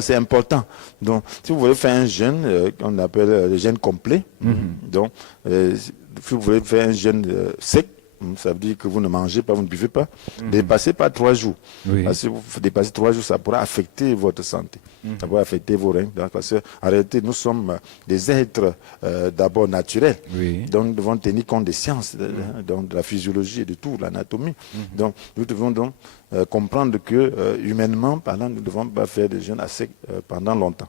C'est important. Donc, si vous voulez faire un jeûne qu'on appelle le jeûne complet, donc si vous voulez faire un jeûne sec, ça veut dire que vous ne mangez pas, vous ne buvez pas. Dépassez pas 3 jours. Parce que si vous dépassez 3 jours, ça pourra affecter votre santé. Ça pourra affecter vos reins. Donc, parce qu'en réalité, nous sommes des êtres d'abord naturels. Donc, nous devons tenir compte des sciences, donc de la physiologie et de tout, l'anatomie. Donc, nous devons donc comprendre que, humainement parlant, nous ne devons pas faire des jeûnes assez pendant longtemps.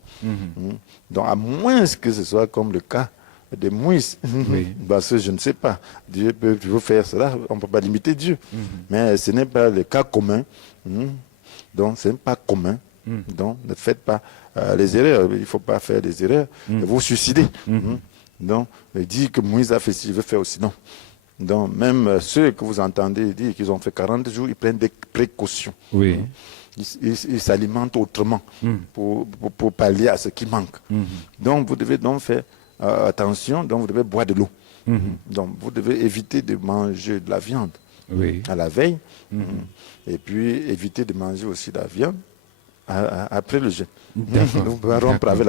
Donc, à moins que ce soit comme le cas de Moïse, parce que je ne sais pas, Dieu peut toujours faire cela, on ne peut pas limiter Dieu, mais ce n'est pas le cas commun. Donc, ce n'est pas commun. Donc, ne faites pas les erreurs. Il ne faut pas faire des erreurs. Vous suicider. Donc, dire que Moïse a fait ci, je veux faire aussi. Non. Donc, même ceux que vous entendez dire qu'ils ont fait 40 jours, ils prennent des précautions. Oui. Ils s'alimentent autrement pour pallier à ce qui manque. Donc, vous devez donc faire attention. Donc, vous devez boire de l'eau. Donc, vous devez éviter de manger de la viande à la veille. Et puis, éviter de manger aussi de la viande après le jeûne. Nous pouvons rompre avec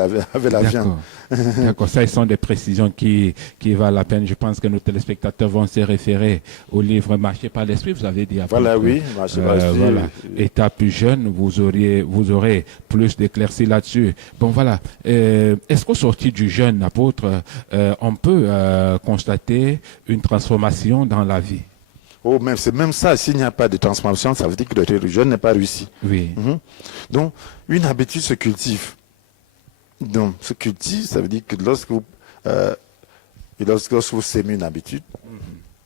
la viande. D'accord, ça, ce sont des précisions qui valent la peine. Je pense que nos téléspectateurs vont se référer au livre Marcher par l'Esprit. Vous avez dit après. Voilà, oui, Marcher par l'Esprit. Voilà. État plus jeune, vous aurez plus d'éclaircies là-dessus. Bon, voilà. Est-ce qu'au sortir du jeûne, apôtre, on peut constater une transformation dans la vie? Oh, c'est même ça. S'il n'y a pas de transformation, ça veut dire que le jeûne n'est pas réussi. Oui. Donc, une habitude se cultive. Donc, se cultive, ça veut dire que lorsque vous sémez une habitude,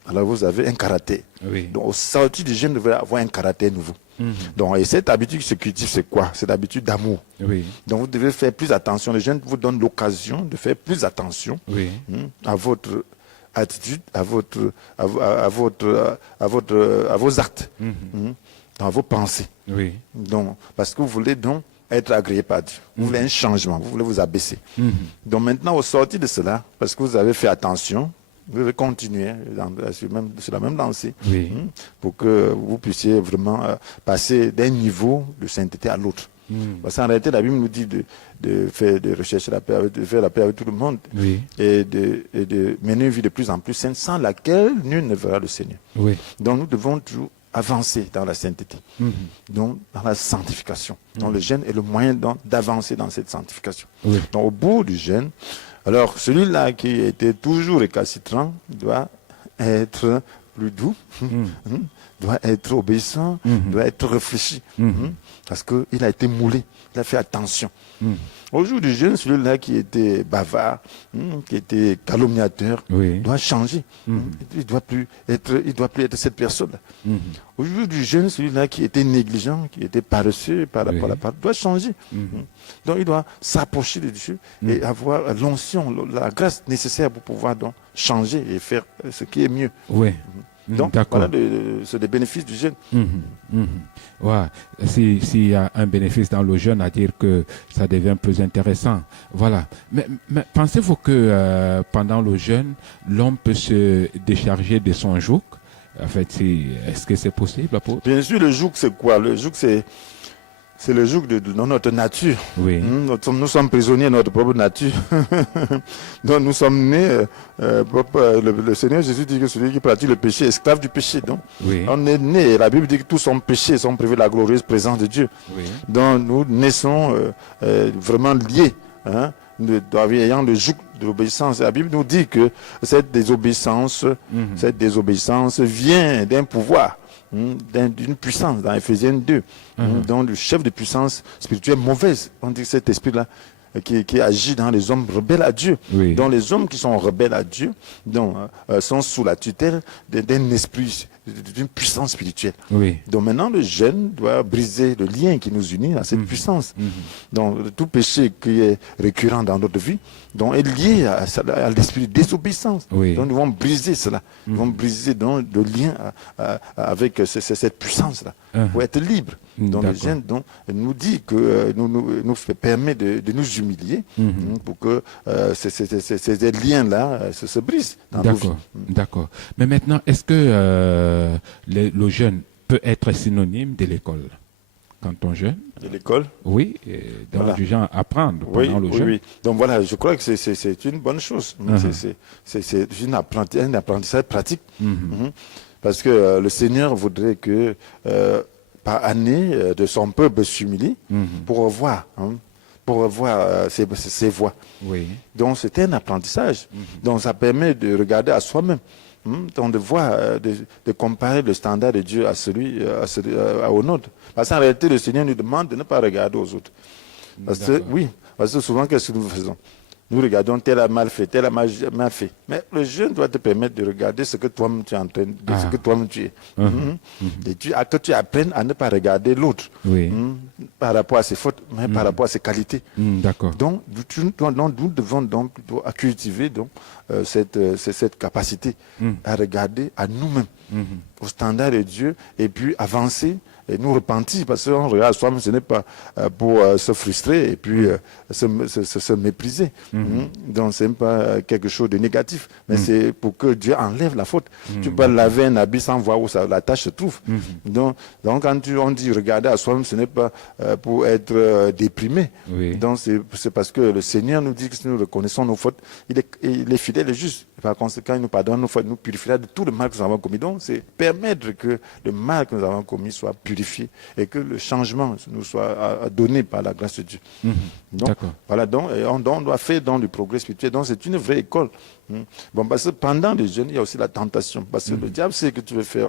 alors vous avez un caractère. Oui. Donc, au sortir du jeûne, vous devez avoir un caractère nouveau. Donc, et cette habitude qui se cultive, c'est quoi? C'est l'habitude d'amour. Oui. Donc, vous devez faire plus attention. Le jeûne vous donne l'occasion de faire plus attention à votre attitude, à vos actes, dans vos pensées. Oui. Donc, parce que vous voulez donc être agréé par Dieu. Vous voulez un changement, vous voulez vous abaisser. Donc maintenant, au sortir de cela, parce que vous avez fait attention, vous devez continuer sur la même lancée pour que vous puissiez vraiment passer d'un niveau de sainteté à l'autre. Parce qu'en réalité, la Bible nous dit de faire de rechercher la paix, de faire la paix avec tout le monde et de mener une vie de plus en plus sainte, sans laquelle nul ne verra le Seigneur. Oui. Donc nous devons toujours avancer dans la sainteté, donc dans la sanctification. Donc le jeûne est le moyen d'avancer dans cette sanctification. Oui. Donc au bout du jeûne, alors celui-là qui était toujours récalcitrant doit être plus doux, doit être obéissant, doit être réfléchi, parce qu'il a été moulé, il a fait attention. Au jour du jeûne, celui-là qui était bavard, qui était calomniateur, doit changer. Il doit plus être cette personne-là. Au jour du jeûne, celui-là qui était négligent, qui était paresseux par rapport à la parole, doit changer. Donc il doit s'approcher de Dieu et avoir l'onction, la grâce nécessaire pour pouvoir donc changer et faire ce qui est mieux. Oui. Donc, voilà c'est des bénéfices du jeûne. Ouais. S'il y a un bénéfice dans le jeûne, à dire que ça devient plus intéressant. Voilà. Mais pensez-vous que pendant le jeûne, l'homme peut se décharger de son joug? En fait, est-ce que c'est possible, apôtre? Bien sûr, le joug, c'est quoi? Le joug, c'est le joug de notre nature. Oui. Nous sommes prisonniers de notre propre nature. Donc nous sommes nés, le Seigneur Jésus dit que celui qui pratique le péché est esclave du péché. Donc on est né, la Bible dit que tous sont péchés, sont privés de la glorieuse présence de Dieu. Donc nous naissons vraiment liés, ayant le joug de l'obéissance. La Bible nous dit que cette désobéissance vient d'un pouvoir, d'une puissance, dans Ephésiens 2, dont le chef de puissance spirituelle mauvaise. On dit que cet esprit-là qui agit dans les hommes rebelles à Dieu. Donc les hommes qui sont rebelles à Dieu sont sous la tutelle d'un esprit, d'une puissance spirituelle. Donc maintenant le jeûne doit briser le lien qui nous unit à cette puissance. Donc tout péché qui est récurrent dans notre vie est lié à l'esprit de désobéissance. Donc nous devons briser cela. Nous devons briser donc le lien avec cette puissance-là pour être libre. Donc le jeûne nous dit que nous permet de nous humilier pour que ces liens-là se brisent dans nos vies. D'accord. Mais maintenant, est-ce que le jeûne peut être synonyme de l'école quand on jeûne? De l'école? Oui, donc du genre apprendre pendant le jeûne. Oui. Donc voilà, je crois que c'est une bonne chose. C'est un apprentissage pratique. Parce que le Seigneur voudrait que par année de son peuple s'humilie pour revoir ses voies. Donc c'est un apprentissage. Donc ça permet de regarder à soi-même. Donc de voir, de comparer le standard de Dieu au nôtre. Parce qu'en réalité, le Seigneur nous demande de ne pas regarder aux autres. Parce que souvent, qu'est-ce que nous faisons? Nous regardons tel a mal fait, tel a mal fait. Mais le jeûne doit te permettre de regarder ce que toi-même tu es en train de, ce que toi-même tu es. Et que tu apprennes à ne pas regarder l'autre par rapport à ses fautes, mais par rapport à ses qualités. D'accord. Donc, nous devons donc plutôt cultiver donc, cette capacité à regarder à nous-mêmes, au standard de Dieu, et puis avancer et nous repentir, parce qu'on regarde soi-même, ce n'est pas pour se frustrer et puis se mépriser. Donc, ce n'est pas quelque chose de négatif, mais c'est pour que Dieu enlève la faute. Tu peux laver un habit sans voir où la tâche se trouve. Donc quand on dit regarder à soi-même, ce n'est pas pour être déprimé. Donc, c'est parce que le Seigneur nous dit que si nous reconnaissons nos fautes, il est fidèle et juste. Par conséquent, il nous pardonne nos fautes, il nous purifiera de tout le mal que nous avons commis. Donc, c'est permettre que le mal que nous avons commis soit purifié et que le changement nous soit donné par la grâce de Dieu. Donc, voilà, donc, on doit faire dans le progrès spirituel. Donc, c'est une vraie école. Bon, parce que pendant les jeûnes, il y a aussi la tentation. Parce que le diable sait que tu veux faire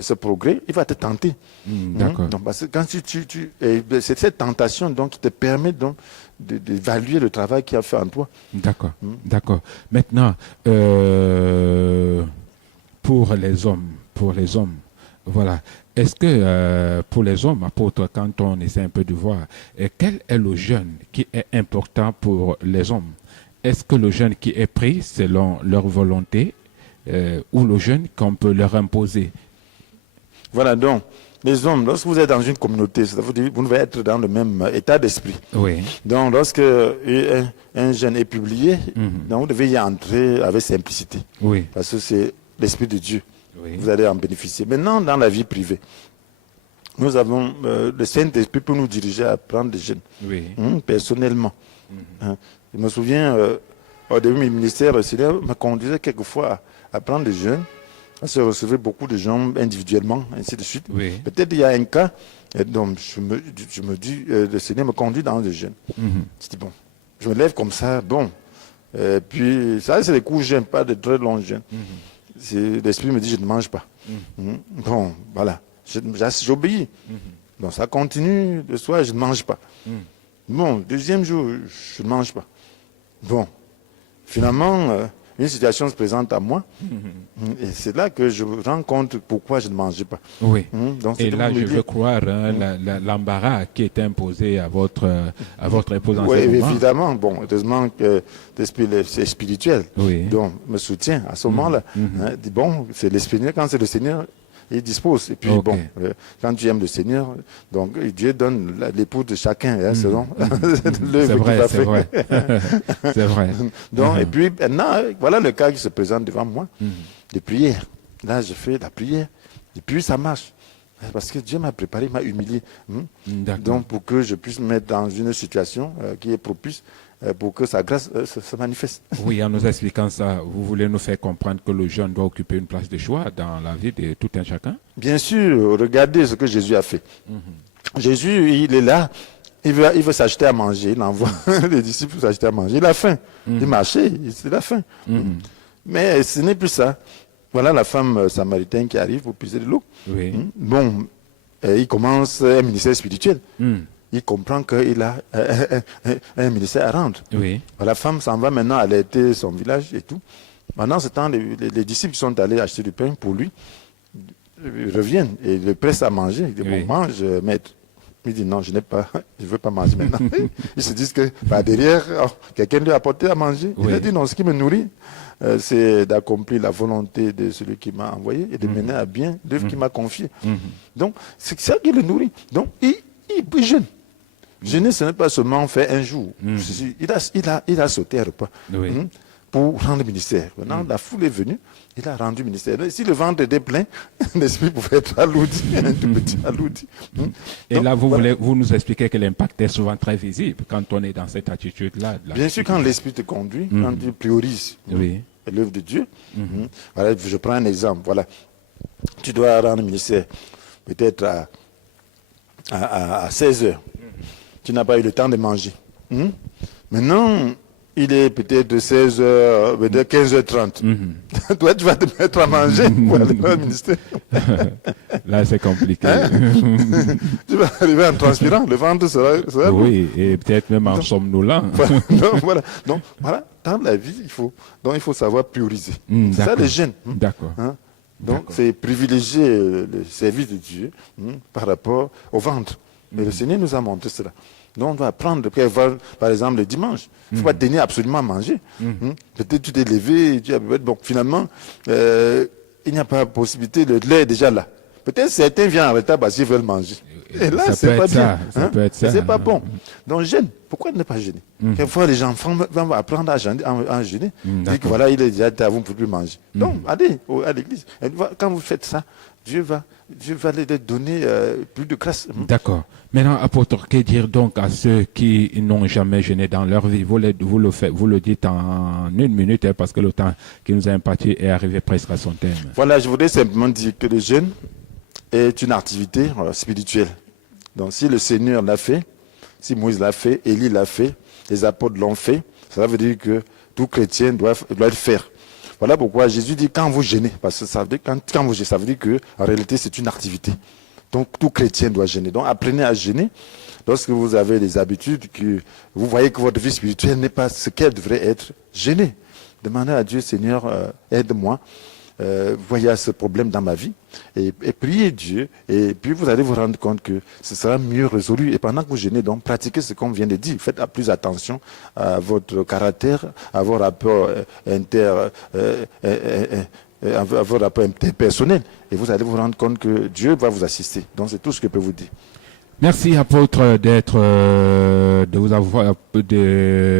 ce progrès, il va te tenter. D'accord. Donc, parce que quand c'est cette tentation donc, qui te permet donc, d'évaluer le travail qu'il a fait en toi. D'accord. D'accord. Maintenant, pour les hommes, voilà. Est-ce que pour les hommes, apôtres, quand on essaie un peu de voir, quel est le jeûne qui est important pour les hommes? Est-ce que le jeûne qui est pris selon leur volonté ou le jeûne qu'on peut leur imposer? Voilà, donc, les hommes, lorsque vous êtes dans une communauté, ça veut dire que vous devez être dans le même état d'esprit. Oui. Donc, lorsque un jeûne est publié, donc vous devez y entrer avec simplicité. Oui. Parce que c'est l'Esprit de Dieu. Oui. Vous allez en bénéficier. Maintenant, dans la vie privée, nous avons le Saint-Esprit pour nous diriger à prendre des jeûnes. Oui. Personnellement. Je me souviens, au début du ministère, le Seigneur me conduisait quelquefois à prendre des jeûnes. On se recevait beaucoup de gens individuellement, ainsi de suite. Oui. Peut-être il y a un cas, et donc je me dis, le Seigneur me conduit dans le jeûne. Je dis, bon, je me lève comme ça, bon. Puis, ça, c'est des coups jeûnes, pas de très longs jeûnes. L'Esprit me dit, je ne mange pas. Bon, voilà, j'obéis. Donc ça continue, le soir, je ne mange pas. Bon, deuxième jour, je ne mange pas. Bon, finalement, une situation se présente à moi, et c'est là que je me rends compte pourquoi je ne mangeais pas. Oui. Donc, et là, je veux croire l'embarras qui est imposé à votre épouse en ce moment. Oui, évidemment. Bon, heureusement que l'esprit c'est spirituel. Oui. Donc, me soutient à ce moment-là. Dit, bon, c'est l'esprit, quand c'est le Seigneur, il dispose. Et puis, bon, quand tu aimes le Seigneur, donc Dieu donne l'épouse de chacun, selon l'œuvre qu'il a fait. C'est vrai. C'est vrai. Donc, et puis, maintenant, voilà le cas qui se présente devant moi, de prière. Là, je fais la prière, et puis ça marche. Parce que Dieu m'a préparé, m'a humilié. Donc, pour que je puisse me mettre dans une situation qui est propice pour que sa grâce se manifeste. Oui, en nous expliquant ça, vous voulez nous faire comprendre que le jeune doit occuper une place de choix dans la vie de tout un chacun? Bien sûr, regardez ce que Jésus a fait. Jésus, il est là, il veut s'acheter à manger, il envoie les disciples s'acheter à manger. Il a faim, il marchait, il a faim. Mais ce n'est plus ça. Voilà la femme samaritaine qui arrive pour puiser de l'eau. Oui. Bon, il commence un ministère spirituel. Il comprend qu'il a un ministère à rendre. Oui. La femme s'en va maintenant allaiter son village et tout. Pendant ce temps, les disciples qui sont allés acheter du pain pour lui reviennent et le pressent à manger. Ils disent, bon, mange, maître. Il dit, non, je ne veux pas manger maintenant. Ils se disent que par derrière, quelqu'un lui a apporté à manger. Il a dit, non, ce qui me nourrit, c'est d'accomplir la volonté de celui qui m'a envoyé et de mener à bien l'œuvre qu'il m'a confiée. Donc, c'est ça qui le nourrit. Donc, il jeûne. Jeûner, ce n'est pas seulement faire un jour. Il a sauté un repas pour rendre le ministère. Maintenant, la foule est venue, il a rendu le ministère. Si le ventre était plein, l'esprit pouvait être alourdi, un tout petit alourdi. Et donc, là, vous nous expliquez que l'impact est souvent très visible quand on est dans cette attitude-là. Bien sûr, quand l'esprit te conduit, quand tu priorises l'œuvre de Dieu. Voilà, je prends un exemple. Voilà. Tu dois rendre le ministère peut-être à 16 heures. Tu n'as pas eu le temps de manger. Maintenant, Il est peut-être 16h, peut-être 15h30. Toi, tu vas te mettre à manger pour aller au ministère. Là, c'est compliqué. Tu vas arriver en transpirant, le ventre sera lourd. Oui, et peut-être même en somnolent. Donc, voilà, dans la vie, il faut savoir prioriser. C'est ça D'accord. les jeunes. D'accord. Hein? Donc, D'accord. c'est privilégier le service de Dieu par rapport au ventre. Mais le Seigneur nous a montré cela. Donc, on doit apprendre, par exemple, le dimanche. Il ne faut pas tenir absolument à manger. Peut-être tu t'es levé, bon, finalement, il n'y a pas de possibilité, le lait est déjà là. Peut-être certains viennent en retard parce qu'ils veulent manger. Et là, Ça c'est peut pas être bien. ça peut être ça. C'est pas bon. Donc, jeûne. Pourquoi ne pas jeûner? Quelquefois, les enfants vont apprendre à jeûner. Ils disent que voilà, il est déjà tard, vous ne pouvez plus manger. Donc, allez à l'église. Et quand vous faites ça, Dieu va les donner plus de grâce. D'accord. Maintenant, apôtre, que dire donc à ceux qui n'ont jamais jeûné dans leur vie? Vous le dites en 1 minute, parce que le temps qui nous a imparti est arrivé presque à son terme. Voilà, je voudrais simplement dire que le jeûne est une activité spirituelle. Donc, si le Seigneur l'a fait, si Moïse l'a fait, Élie l'a fait, les apôtres l'ont fait, ça veut dire que tout chrétien doit le faire. Voilà pourquoi Jésus dit quand vous jeûnez, parce que ça veut dire, quand vous jeûnez, ça veut dire qu'en réalité c'est une activité. Donc tout chrétien doit jeûner. Donc apprenez à jeûner lorsque vous avez des habitudes, que vous voyez que votre vie spirituelle n'est pas ce qu'elle devrait être, jeûnez. Demandez à Dieu, Seigneur, aide-moi. Voyez ce problème dans ma vie et priez Dieu, et puis vous allez vous rendre compte que ce sera mieux résolu. Et pendant que vous jeûnez, donc pratiquez ce qu'on vient de dire. Faites plus attention à votre caractère, à vos rapports interpersonnels, et vous allez vous rendre compte que Dieu va vous assister. Donc c'est tout ce que je peux vous dire. Merci, apôtre,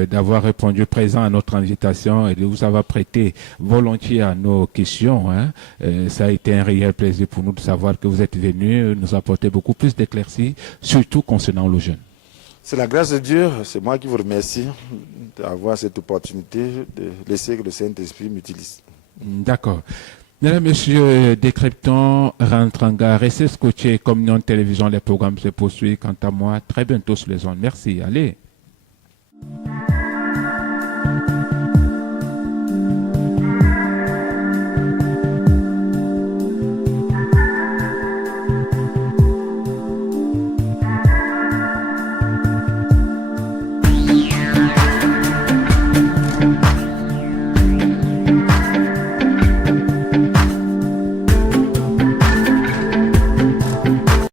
d'avoir répondu présent à notre invitation et de vous avoir prêté volontiers à nos questions. Ça a été un réel plaisir pour nous de savoir que vous êtes venu nous apporter beaucoup plus d'éclaircies, surtout concernant le jeûne. C'est la grâce de Dieu, c'est moi qui vous remercie d'avoir cette opportunité de laisser que le Saint-Esprit m'utilise. D'accord. Mesdames, Messieurs, décryptons, Rantranga, restez scotchés, Communion Télévision, les programmes se poursuivent. Quant à moi, très bientôt sur les ondes. Merci, allez.